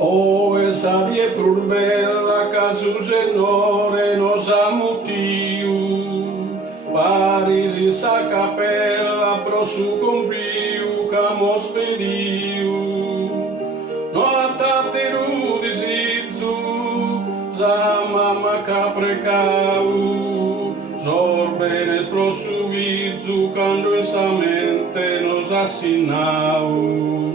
Oh, essa die pur bella ca su Signore nos amutiu. Parisi sa capella pro su compriu ca mos pediu. No atateru disizu, za mamma ca precau. Sorbenes pro su vizu cando in sa mente nos assinau.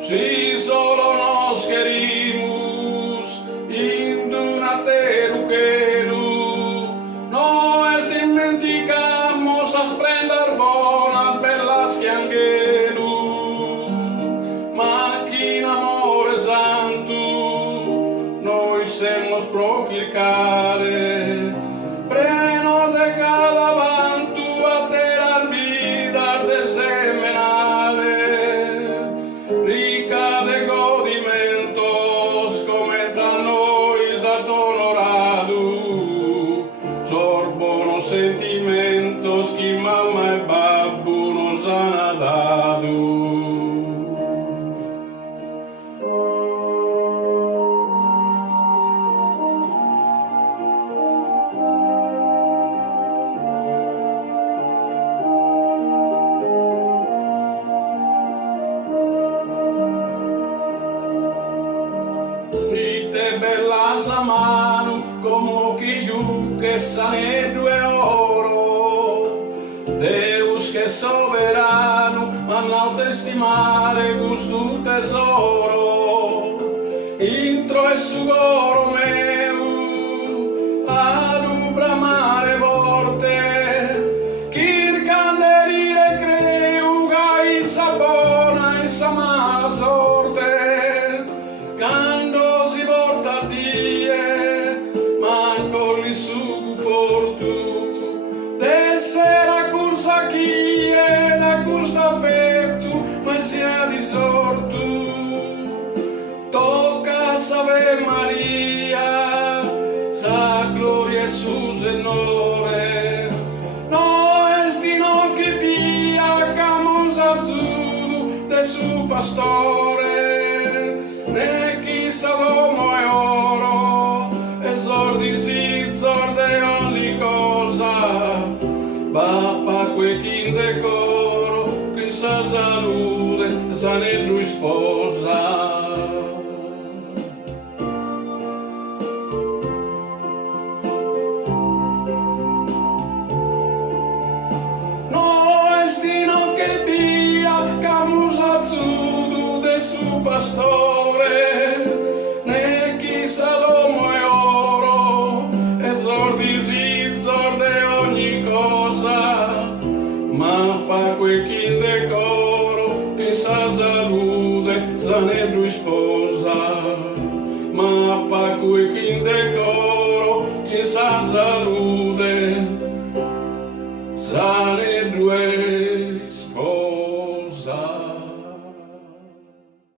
Si solo nos querimos, induna teruqueru, nos dimenticamos as prendas bonas, bellas que angueru. Ma que amore santo, nós semos pro quircare, prenor de cada vanto a ter arbidar de semenare. Rica de godimentos, come tra noi onorado, sorbono sentimentos que mamma e babbo nos han dado. Bella sa mano como que que sanedo e oro. Deus que é soberano, ma não te estimare gusto tesoro. Intro e sugoro meu, ad bramare vorte, chir candelire creu, ga isa bona, isa mala sorte. Quando si porta die, manco li su fortu, d'essere cursa chi è da custa affetto, ma sia disortu. Tocca saber Maria, sa gloria e su Signore, no estino che pia camus azzurro de su pastore. Ne chissà domo e oro, e sordi si zorde ogni cosa, papà quei chi decoro, qui sa salute, sa ne lui sposa. No estino che pia camusa azzurro de su pastore, ne chissà domo e oro, e sordi si zorde ogni cosa, ma pa quel chi decoro, che sa salute, sa ne lui sposa. Ma pa quel chi decoro, che sa salute, sa ne due